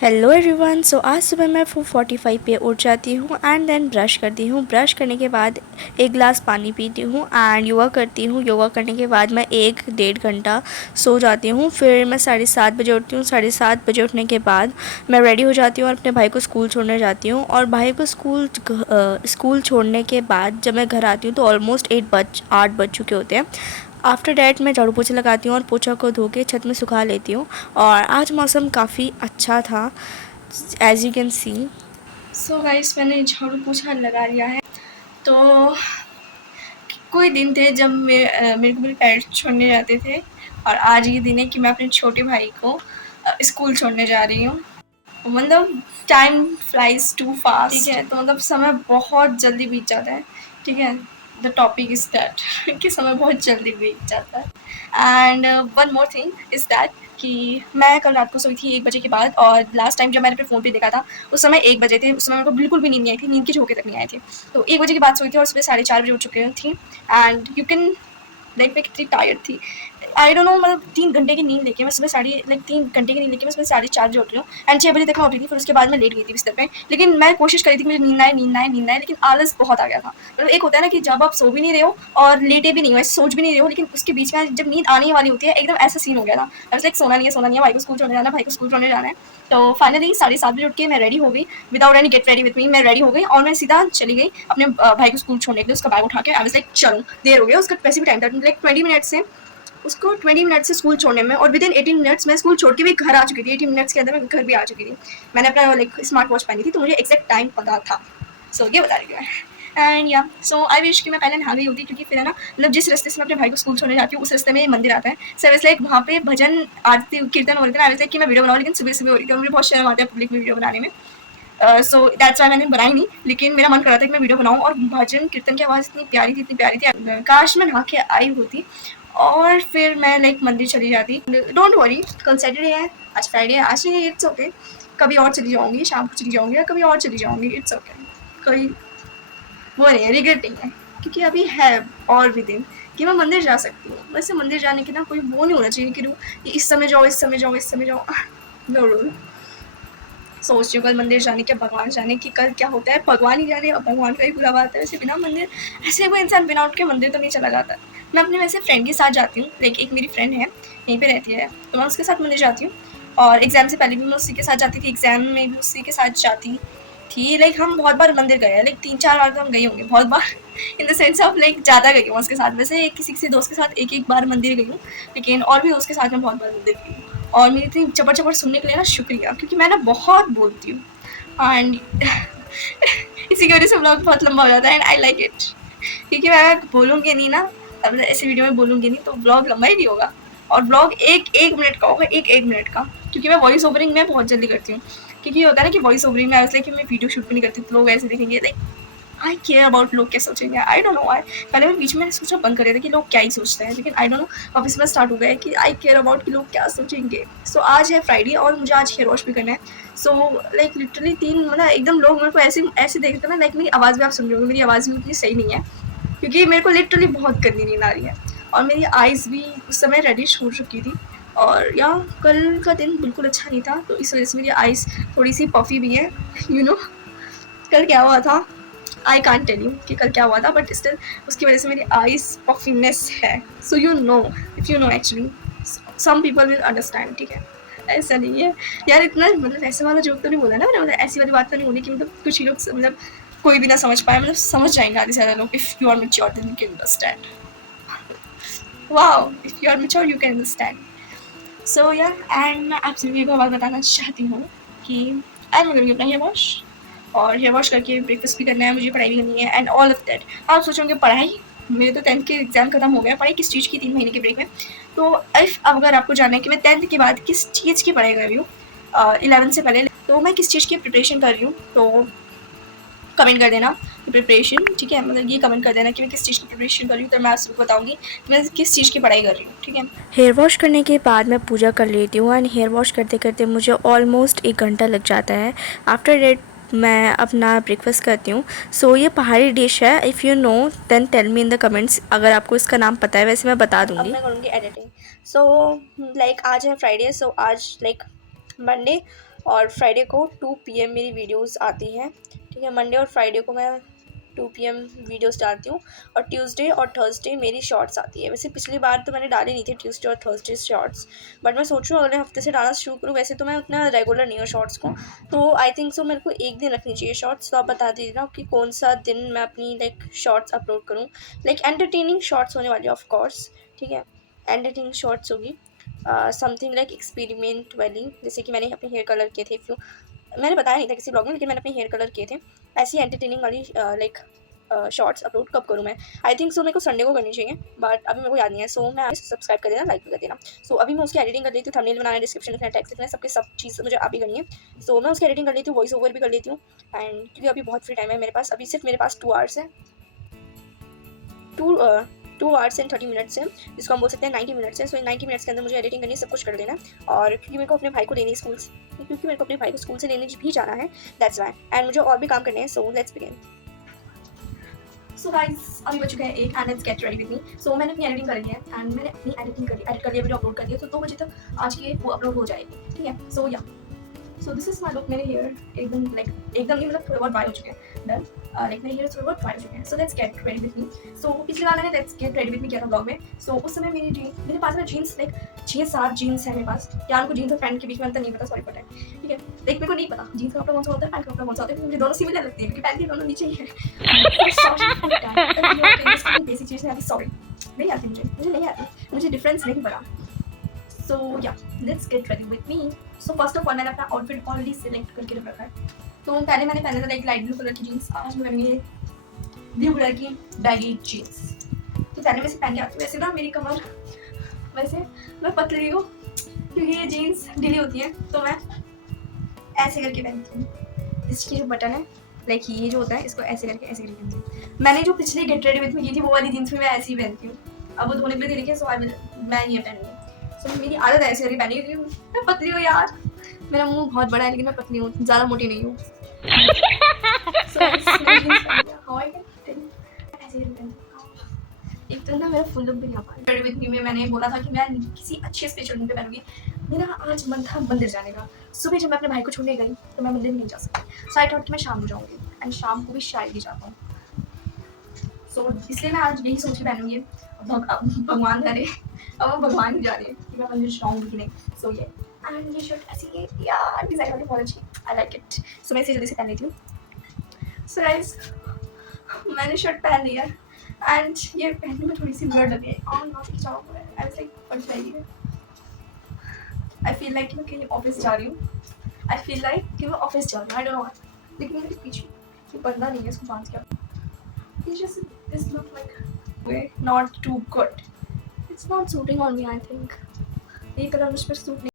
Hello everyone. सो आज सुबह मैं 4:45 पे उठ जाती हूँ एंड देन ब्रश करती हूँ। ब्रश करने के बाद एक गिलास पानी पीती हूँ एंड योगा करती हूँ। योगा करने के बाद मैं 1-1.5 घंटा सो जाती हूँ। फिर मैं 7:30 बजे उठती हूँ। 7:30 बजे उठने के बाद मैं रेडी हो जाती हूँ और अपने भाई को स्कूल छोड़ने जाती हूँ। और भाई को स्कूल छोड़ने के बाद जब मैं घर आती हूँ तो ऑलमोस्ट 8 बज चुके होते हैं। आफ्टर डैट मैं झाड़ू पोछा लगाती हूँ और पोछा को धो के छत में सुखा लेती हूँ। और आज मौसम काफ़ी अच्छा था, as you can see. So guys, मैंने झाड़ू पोछा लगा लिया है। तो कोई दिन थे जब मेरे को मेरे पेरेंट्स छोड़ने जाते थे, और आज ये दिन है कि मैं अपने छोटे भाई को स्कूल छोड़ने जा रही हूँ। मतलब टाइम फ्लाइज टू फास्ट, ठीक है। तो मतलब समय बहुत जल्दी बीत जाता है, ठीक है। द टॉपिक इज दैट कि समय बहुत जल्दी बीत जाता है। And one more thing is that कि मैं कल रात को सोई थी 1 बजे के बाद, और लास्ट टाइम जब मैंने अपने फ़ोन पे देखा था उस समय 1 बजे थे। उस समय मेरे को बिल्कुल भी नींद नहीं आई थी, नींद के झोंके तक नहीं आए थे। तो 1 बजे के बाद सोई थी और सुबह 4:30 बजे उठ चुकी थी। एंड यू कैन लाइक मैं कितनी टायर्ड थी, आई डोंट नो। मतलब 3 घंटे की नींद लेके मैं सुबह 3 घंटे की नींद लेके मैं सुबह 4:30 बजे उठ रही हूँ एंड 6 बजे तक मैं उठी थी। फिर उसके बाद मैं लेट गई थी बिस्तर पे। लेकिन मैं कोशिश करी थी कि मुझे नींद आए, नींद आए, नींद आए, लेकिन आलस बहुत आ गया था। मतलब एक होता है ना कि जब आप सो भी नहीं रहे हो और लेटे भी नहीं हो, ऐसे सोच भी नहीं रहे हो, लेकिन उसके बीच में जब नींद आने वाली होती है एकदम ऐसा सीन हो गया था। लाइक सोना नहीं है, सोना नहीं है, भाई को स्कूल छोड़ने जाना है, भाई को स्कूल छोड़ने जाना है। तो फाइनली 7:30 बजे उठ के मैं रेडी हो गई, without any get ready with me. मैं रेडी हो गई और मैं सीधा चली गई अपने भाई को स्कूल छोड़ने के लिए। उसका बैग उठा के आई वाज लाइक चलो, देर हो गया, उसका वैसे भी टाइम था लाइक 20 मिनट से, उसको 20 मिनट से स्कूल छोड़ने में, और विद इन 18 मिनट्स मैं स्कूल छोड़ के भी घर आ चुकी थी। 18 मिनट्स के अंदर मैं घर भी आ चुकी थी। मैंने अपना लाइक स्मार्ट वॉच पहनी थी तो मुझे एग्जैक्ट टाइम पता था। सो ये बता रही हूँ मैं। एंड या सो आई विश कि मैं पहले नहा गई होती, क्योंकि फिर है ना, मतलब जिस रास्ते से मैं अपने भाई को स्कूल छोड़ने जाती हूँ उस रास्ते में मंदिर आता है। सो आई वाज लाइक वहाँ पे भजन आरती कीर्तन हो रहे थे। आई वाज लाइक कि मैं वीडियो बनाऊँ, लेकिन सुबह सुबह हो रही थी और मुझे बहुत शर्म आती है पब्लिक में वीडियो बनाने में। सो दैट्स वाई मैंने बनाई नहीं, लेकिन मेरा मन कर रहा था कि मैं वीडियो बनाऊँ। और भजन कीर्तन की आवाज़ इतनी प्यारी थी, इतनी प्यारी थी, काश मैं नहा के आई होती और फिर मैं लाइक मंदिर चली जाती। डोंट वरी, कल सैटरडे है, आज फ्राइडे है, आज नहीं, इट्स ओके। कभी और चली जाऊँगी, शाम को चली जाऊँगी या कभी और चली जाऊँगी, इट्स ओके। कोई वो नहीं है, रिग्रेट नहीं है, क्योंकि अभी है और भी दिन कि मैं मंदिर जा सकती हूँ। वैसे मंदिर जाने की ना कोई वो नहीं होना चाहिए कि इस समय जाओ, इस समय जाओ, इस समय जाओ। No rule. सोच रही हूँ कल मंदिर जाने के, भगवान जाने कि कल क्या होता है, भगवान ही जाने, और भगवान का ही बुलावा आता है। वैसे बिना मंदिर, ऐसे कोई इंसान बिना उठ के मंदिर तो नहीं चला जाता। मैं अपने वैसे फ्रेंड के साथ जाती हूँ, लाइक एक मेरी फ्रेंड है, यहीं पे रहती है, तो मैं उसके साथ मंदिर जाती हूँ। और एग्ज़ाम से पहले भी मैं उसी के साथ जाती थी, एग्ज़ाम में भी उसी के साथ जाती थी। लाइक हम बहुत बार मंदिर गए हैं, लाइक 3-4 बार तो हम गए होंगे, बहुत बार in the sense of like ज़्यादा गई हूँ उसके साथ। वैसे किसी किसी दोस्त के साथ एक-एक बार मंदिर गई हूँ, लेकिन और भी दोस्त के साथ मैं बहुत बार मंदिर गई हूँ। और मेरी इतनी चपड़-चपड़ सुनने के लिए ना शुक्रिया, क्योंकि मैं ना बहुत बोलती हूँ। एंड इसी की वजह से व्लॉग बहुत लंबा हो जाता है एंड आई लाइक इट, क्योंकि मैं बोलूँगी नहीं ना, मतलब ऐसे वीडियो में बोलूँगी नहीं तो व्लॉग लंबा ही नहीं होगा। और व्लॉग एक एक मिनट का होगा, एक एक मिनट का, क्योंकि मैं वॉइस ओवरिंग में बहुत जल्दी करती हूँ। क्योंकि ये होता है ना कि वॉइस ओवरिंग में इसलिए कि मैं वीडियो शूट भी नहीं करती तो लोग ऐसे देखेंगे, लाइक आई केयर अबाउट लोग क्या सोचेंगे, आई डोंट नो व्हाई। पहले मैं बीच में सोचना बंद कर दिया था कि लोग क्या ही सोचते हैं, लेकिन आई डोंट नो अब इसमें स्टार्ट हो गया है कि आई केयर अबाउट कि लोग क्या सोचेंगे। सो आज है फ्राइडे और मुझे आज हेयर वॉश भी करना है। सो लाइक लिटरली 3, मतलब एकदम लोग मेरे को ऐसे ऐसे देखते हैं ना, लाइक मेरी आवाज़ भी आप सुन रहे होंगे, मेरी आवाज़ भी उतनी सही नहीं है, क्योंकि मेरे को लिटरली बहुत गंदी नींद आ रही है। और मेरी आइज़ भी उस समय रेडिश हो चुकी थी, और या कल का दिन बिल्कुल अच्छा नहीं था, तो इस वजह से मेरी आइज़ थोड़ी सी पफी भी है, यू नो। कल क्या हुआ था, आई कांट टेल यू कि कल क्या हुआ था, बट स्टिल उसकी वजह से मेरी आइज़ पफीनेस है। So you know, if you know actually, some people will understand, ठीक है। ऐसा नहीं है यार, इतना मतलब ऐसे वाला जोक तो नहीं बोला ना मैंने, मतलब ऐसी वाली बात तो नहीं बोली कि मतलब कुछ ही लोग मतलब कोई भी ना समझ पाए, मतलब समझ जाएंगे आधे से ज़्यादा लोग। If you are mature then you can understand. Wow, if you are mature you can understand. So यार, एंड मैं आपसे भी एक और बात बताना चाहती हूँ कि आई एम गोइंग अपना हेयर वॉश, और हेयर वॉश करके ब्रेकफास्ट भी करना है, मुझे पढ़ाई भी करनी है एंड ऑल ऑफ दैट। आप सोचोगे पढ़ाई, मेरे तो 10th के एग्ज़ाम खत्म हो गया, पढ़ाई किस चीज़ की, 3 महीने के ब्रेक में। तो इफ़ अगर आपको जानना है कि मैं 10th के बाद किस चीज़ की पढ़ाई कर रही हूँ, 11th से पहले, तो मैं किस चीज़ की प्रिपरेशन कर रही हूँ, तो कमेंट कर देना प्रिपरेशन, ठीक है। मतलब ये कमेंट कर देना कि मैं किस चीज़ की प्रिपरेशन कर रही हूँ, तो मैं आपको बताऊँगी कि मैं किस चीज़ की पढ़ाई कर रही हूँ, ठीक है। हेयर वॉश करने के बाद मैं पूजा कर लेती हूँ एंड हेयर वॉश करते करते मुझे ऑलमोस्ट 1 घंटा लग जाता है। आफ्टर डेट मैं अपना ब्रेकफास्ट करती हूँ। सो ये पहाड़ी डिश है, if you know then tell me in the comments अगर आपको इसका नाम पता है, वैसे मैं बता अब दूँगी। मैं करूँगी एडिटिंग। सो लाइक आज है फ्राइडे, सो आज लाइक मंडे, और फ्राइडे को 2 PM मेरी वीडियोस आती हैं, ठीक है। मंडे और फ्राइडे को मैं 2 PM वीडियोस डालती हूँ और ट्यूसडे और थर्सडे मेरी शॉर्ट्स आती है। वैसे पिछली बार तो मैंने डाली नहीं थी ट्यूसडे और थर्सडे शॉर्ट्स, बट मैं सोच रही हूँ अगले हफ्ते से डालना शुरू करूँ। वैसे तो मैं उतना रेगुलर नहीं हूँ शॉर्ट्स को, तो आई थिंक सो मेरे को एक दिन रखनी चाहिए शॉर्ट्स। तो आप बता दीजिएगा कि कौन सा दिन मैं अपनी शॉर्ट्स अपलोड करूँ। एंटरटेनिंग शॉर्ट्स होने वाली है ऑफ कोर्स, ठीक है। एंटरटेनिंग शॉर्ट्स होगी, समथिंग एक्सपेरिमेंट वाली, जैसे कि मैंने अपने हेयर कलर किए थे। मैंने बताया नहीं था किसी ब्लॉग में, लेकिन मैंने अपने हेयर कलर किए थे। ऐसी एंटरटेनिंग वाली शॉर्ट्स अपलोड कब करूँ मैं? आई थिंक सो मेरे को संडे को करनी चाहिए, बट अभी मेरे को याद नहीं है। सो मैं सब्सक्राइब कर देना, लाइक भी कर देना। सो अभी मैं उसकी एडिटिंग कर लेती हूँ, थंबनेल बनाना, डिस्क्रिप्शन लिखना, टेक्स्ट लिखना, सब चीज़ मुझे अभी करनी है। सो मैं उसकी एडिटिंग कर लेती हूँ, वॉइस ओवर भी कर लेती हूँ। एंड क्योंकि अभी बहुत फ्री टाइम है मेरे पास, अभी सिर्फ मेरे पास 2 आवर्स है, 2 आवर्स एंड 30 मिनट्स है, जिसको हम बोल सकते हैं 90 मिनट्स है। सो इन 90 मिनट्स के अंदर मुझे एडिटिंग करनी, सब कुछ कर देना। और क्योंकि मेरे को अपने भाई को लेने स्कूल से लेने भी जाना है, दैट्स वाई। एंड मुझे और भी काम करने हैं। So let's begin. So guys अभी बच चुके हैं 8 and let's get ready with me. So मैंने अपनी एडिटिंग कर ली है एंड मैंने अपनी एडिट कर लिया, वीडियो अपलोड कर दिया। तो 2 बजे तक आज की वो अपलोड हो जाएगी, ठीक है। सो या so this is my look. मेरे हेयर एकदम नहीं, मतलब थोड़े बहुत ड्राई हो चुके हैं, डन। मेरे हेयर थोड़े बहुत ड्राई हो चुके हैं। So let's get ready with me. So पिछली बार मैंने let's get ready with me किया था ब्लॉग में। सो उस समय मेरे पास में जीन्स 6-7 जीन्स है मेरे पास। क्या आपको जीन्स और पैंट के बीच में अंतर नहीं पता? सॉरी फॉर दैट, ठीक है। मेरे को नहीं पता जीन्स का कपड़ा कौन सा होता है, पैंट का कपड़ा कौन सा होता है, क्योंकि मुझे दोनों सिमिलर लगती है, क्योंकि पैंट के दोनों नीचे ही है। बेसिक चीज़ नहीं आती, सॉरी, नहीं आती मुझे नहीं आती, मुझे डिफरेंस नहीं पड़ा। सो या let's get ready with me. So first of all मैंने अपना आउटफिट ऑलरेडी सिलेक्ट करके रख रखा है। तो पहले मैंने पहना था लाइट ब्लू कलर की जीन्स, आज मैं पहनी ब्लू कलर की बैगी जीन्स। तो पहले मैं इसे पहन के आती हूँ। वैसे ना मेरी कमर, वैसे मैं पतली हूँ क्योंकि ये जीन्स ढीली होती है, तो मैं ऐसे करके पहनती हूँ। इसकी जो बटन है ये जो होता है, इसको ऐसे करके पहनती हूँ। मैंने जो पिछले गेट रेडी विद मी की थी वो वाली जीन्स भी मैं ऐसे ही पहनती हूँ। अब वो धोने पे दे रही है, सो मैं ये पहनूंगी। सो मेरी आदत है ऐसे करके पहनने की, मैं पतली हूँ यार। मेरा मुंह बहुत बड़ा है लेकिन मैं पतली हूँ, ज़्यादा मोटी नहीं हूँ। एक तो ना मेरा फुल लुक भी नहीं आ पा रहा। विद मी में मैंने बोला था कि मैं किसी अच्छे स्पेशल दिन पे पहनूंगी। मेरा आज मन था मंदिर जाने का। सुबह जब मैं अपने भाई को छोड़ने गई तो मैं मंदिर नहीं जा सकती। सो आई थॉट कि मैं शाम को जाऊँगी, एंड शाम को भी शायद ही जाता हूँ। सो इसलिए मैं आज यही सोच के पहनूंगी। भगवान करे, अब मैं भगवान ही जा रही है कि मैं मंदिर जाऊँगी कि नहीं। सो ये एंड ये शर्ट ऐसी है यार, डिज़ाइन वाली बहुत अच्छी, आई लाइक इट। सो मैं इसे जल्दी से पहन लेती हूँ। सो गाइस मैंने शर्ट पहन लिया एंड ये पहनने में थोड़ी सी ब्लर लग रही है, और यहाँ से खिंचाव हो रहा है, ऐसे पड़ जाएगी। आई फील लाइक कि मैं कहीं ऑफिस जा रही हूँ, आई फील लाइक कि मैं ऑफिस जा रही हूँ, आई डोंट नो व्हाई, लेकिन मेरे पीछे ये पर्दा नहीं है, इसको बांध के it just this look like way not too good. It's not suiting on me, I think. ये कलर मुझ पर सूट नहीं।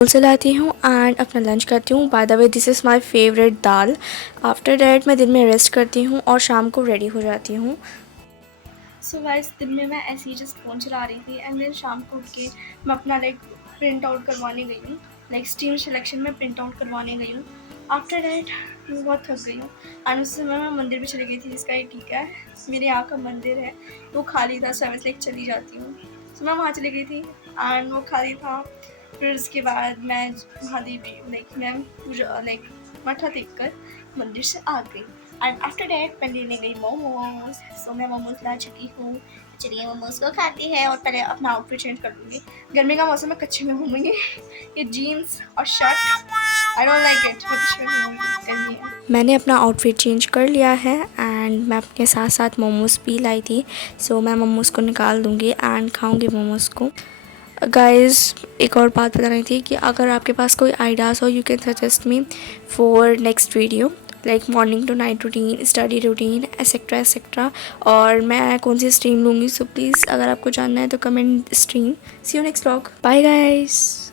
स्कूल से लाती हूँ एंड अपना लंच करती हूँ। By the way this is my favourite dal. After that मैं दिन में रेस्ट करती हूँ और शाम को रेडी हो जाती हूँ। सो गाइस दिन में मैं ऐसे ही जस्ट फ़ोन चला रही थी एंड देन शाम को उठ के मैं अपना प्रिंट आउट करवाने गई हूँ, स्ट्रीम सिलेक्शन में प्रिंट आउट करवाने गई हूँ। आफ्टर डैट मैं बहुत थक गई हूँ एंड उस समय मैं मंदिर भी चली गई थी, जिसका ये ठीक है मेरे यहाँ का मंदिर है, वो खाली था, सो मैं चली जाती हूँ। सो मैं वहाँ चली गई थी एंड वो खाली था। फिर उसके बाद मैं महादेवी मैं पूजा मत्था टेक कर मंदिर से आ गई एंड आफ्टर डैट मैं लेने गई मोमोज। सो मैं मोमोज ला चुकी हूँ। चलिए मोमोज को खाती है और पहले अपना आउटफिट चेंज कर लूँगी। गर्मी का मौसम में कच्चे में घूमूंगी। ये जीन्स और shirt I don't like it, मैं कच्चे में घूमूंगी, गर्मी है। मैंने अपना आउटफिट चेंज कर लिया है एंड मैं अपने साथ साथ मोमोज़ भी लाई थी। सो मैं मोमोज़ को निकाल दूँगी एंड खाऊँगी मोमोज़ को। गाइज़ एक और बात बतानी थी कि अगर आपके पास कोई आइडियाज़ हो you can suggest me for next video, like morning to night routine, study routine etcetera etcetera, और मैं कौन सी स्ट्रीम लूँगी। सो प्लीज़ अगर आपको जानना है तो comment stream. See you next vlog, bye guys.